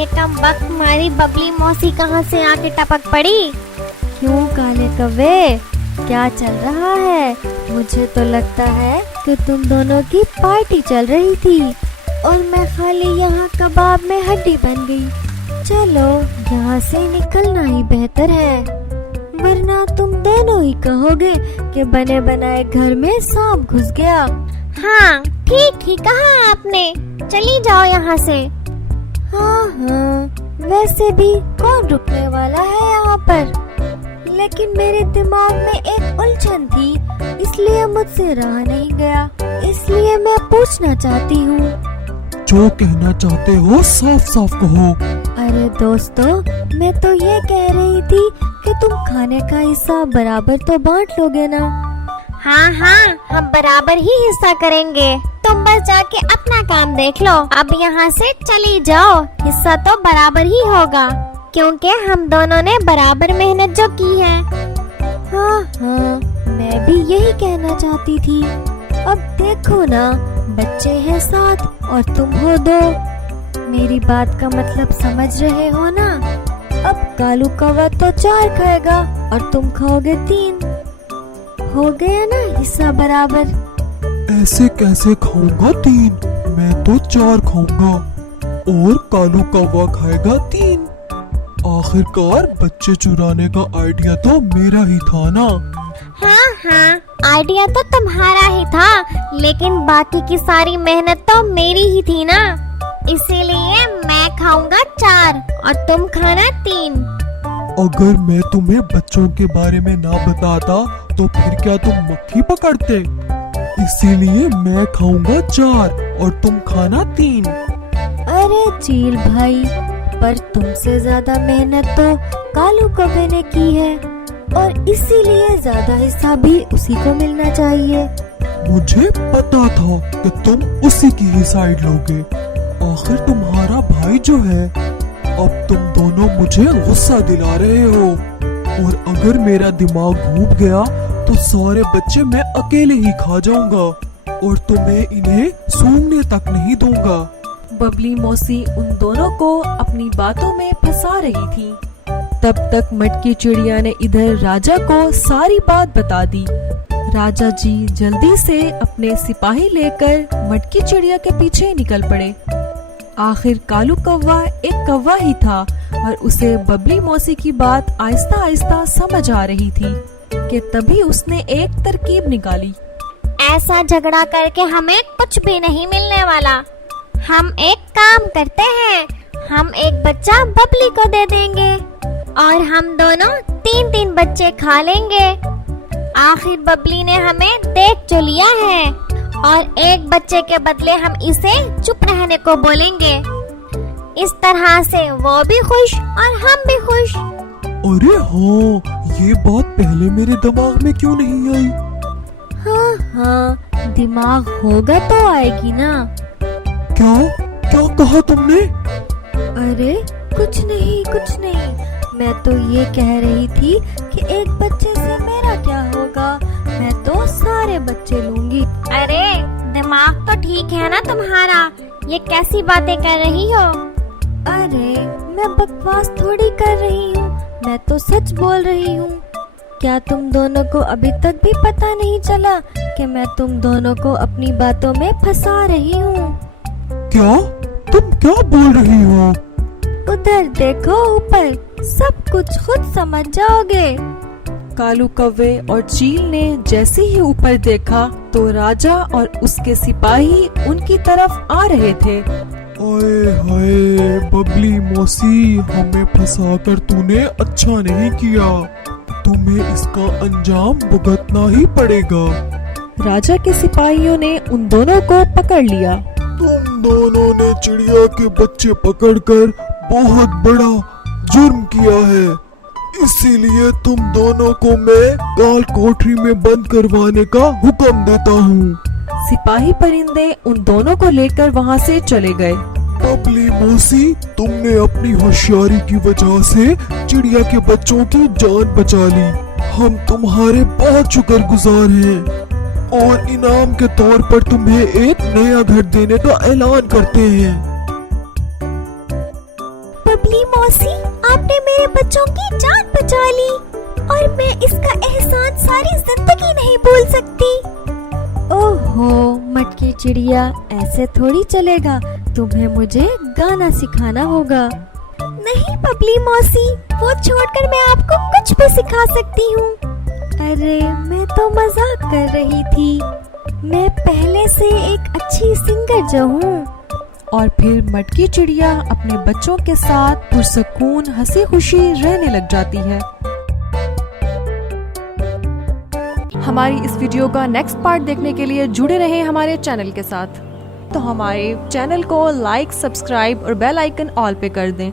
ये कमबख्त हमारी बबली मौसी कहाँ से आके टपक पड़ी। क्यों काले कव्वे, क्या चल रहा है? मुझे तो लगता है कि तुम दोनों की पार्टी चल रही थी और मैं खाली यहाँ कबाब में हड्डी बन गई। चलो यहाँ से निकलना ही बेहतर है, वरना तुम दोनों ही कहोगे कि बने बनाए घर में सांप घुस गया। हाँ ठीक ही कहा आपने, चली जाओ यहाँ से। हाँ हाँ, वैसे भी कौन रुकने वाला है यहाँ पर? लेकिन मेरे दिमाग में एक उलझन थी, इसलिए मुझसे रहा नहीं गया, इसलिए मैं पूछना चाहती हूँ। जो कहना चाहते हो साफ साफ कहो। अरे दोस्तों, मैं तो ये कह रही थी कि तुम खाने का हिस्सा बराबर तो बांट लोगे ना? हाँ हाँ, हम बराबर ही हिस्सा करेंगे, तुम बस जाके अपना काम देख लो। अब यहाँ से चली जाओ, हिस्सा तो बराबर ही होगा, क्योंकि हम दोनों ने बराबर मेहनत जो की है। हाँ हाँ, मैं भी यही कहना चाहती थी। अब देखो ना, बच्चे हैं 7 और तुम हो 2। मेरी बात का मतलब समझ रहे हो ना? अब कालू कौवा तो 4 खाएगा और तुम खाओगे 3। हो गया ना हिस्सा बराबर? ऐसे कैसे खाऊंगा 3? मैं तो 4 खाऊंगा और कालू कौवा खाएगा 3। आखिरकार बच्चे चुराने का आइडिया तो मेरा ही था ना। हाँ हाँ, आइडिया तो तुम्हारा ही था, लेकिन बाकी की सारी मेहनत तो मेरी ही थी ना, इसीलिए मैं खाऊंगा 4 और तुम खाना 3। अगर मैं तुम्हें बच्चों के बारे में ना बताता तो फिर क्या तुम मक्खी पकड़ते? इसीलिए मैं खाऊंगा 4 और तुम खाना 3। अरे चील भाई, पर तुमसे ज्यादा मेहनत तो कालू कौवे ने की है और इसीलिए ज्यादा हिस्सा भी उसी को मिलना चाहिए। मुझे पता था कि तुम उसी की ही साइड लोगे। आखिर तुम्हारा भाई जो है। अब तुम दोनों मुझे गुस्सा दिला रहे हो और अगर मेरा दिमाग घूम गया तो सारे बच्चे मैं अकेले ही खा जाऊंगा और तुम्हें इन्हें सूंघने तक नहीं दूंगा। बबली मौसी उन दोनों को अपनी बातों में फंसा रही थी। तब तक मटकी चिड़िया ने इधर राजा को सारी बात बता दी। राजा जी जल्दी से अपने सिपाही लेकर मटकी चिड़िया के पीछे निकल पड़े। आखिर कालू कौवा एक कौवा ही था और उसे बबली मौसी की बात आहिस्ता आहिस्ता समझ आ रही थी कि तभी उसने एक तरकीब निकाली। ऐसा झगड़ा करके हमें कुछ भी नहीं मिलने वाला। हम एक काम करते हैं, हम एक बच्चा बबली को दे देंगे और हम दोनों 3-3 बच्चे खा लेंगे। आखिर बबली ने हमें देख जो लिया है और एक बच्चे के बदले हम इसे चुप रहने को बोलेंगे। इस तरह से वो भी खुश और हम भी खुश। अरे हाँ, ये बात पहले मेरे दिमाग में क्यों नहीं आई? हाँ हाँ, दिमाग होगा तो आएगी ना। क्या क्या कहा तुमने? अरे कुछ नहीं कुछ नहीं, मैं तो ये कह रही थी कि एक बच्चे से मेरा क्या होगा, मैं तो सारे बच्चे लूंगी। अरे दिमाग तो ठीक है ना तुम्हारा, ये कैसी बातें कर रही हो? अरे मैं बकवास थोड़ी कर रही हूँ, मैं तो सच बोल रही हूँ। क्या तुम दोनों को अभी तक भी पता नहीं चला कि मैं तुम दोनों को अपनी बातों में फंसा रही हूँ? क्या? तुम क्या बोल रही हो? उधर देखो ऊपर, सब कुछ खुद समझ जाओगे। कालू कौवे और चील ने जैसे ही ऊपर देखा तो राजा और उसके सिपाही उनकी तरफ आ रहे थे। ओए हाय बबली मौसी, हमें फंसाकर तूने अच्छा नहीं किया, तुम्हें इसका अंजाम भुगतना ही पड़ेगा। राजा के सिपाहियों ने उन दोनों को पकड़ लिया। तुम दोनों ने चिड़िया के बच्चे पकड़कर बहुत बड़ा जुर्म किया है, इसीलिए तुम दोनों को मैं काल कोठरी में बंद करवाने का हुक्म देता हूँ। सिपाही परिंदे उन दोनों को लेकर वहाँ से चले गए। बबली मौसी, तुमने अपनी होशियारी की वजह से चिड़िया के बच्चों की जान बचा ली। हम तुम्हारे बहुत शुक्रगुजार हैं और इनाम के तौर पर तुम्हें एक नया घर देने का ऐलान करते हैं। बबली मौसी, आपने मेरे बच्चों की जान बचा ली और मैं इसका एहसान सारी जिंदगी नहीं भूल सकती। ओहो मटकी चिड़िया, ऐसे थोड़ी चलेगा, तुम्हें मुझे गाना सिखाना होगा। नहीं बबली मौसी, वो छोड़कर मैं आपको कुछ भी सिखा सकती हूँ। अरे मैं तो मजाक कर रही थी, मैं पहले से एक अच्छी सिंगर जो हूँ। और फिर मटकी चिड़िया अपने बच्चों के साथ पुरसकून हंसी खुशी रहने लग जाती है। हमारी इस वीडियो का नेक्स्ट पार्ट देखने के लिए जुड़े रहें हमारे चैनल के साथ। तो हमारे चैनल को लाइक, सब्सक्राइब और बेल आइकन ऑल पे कर दें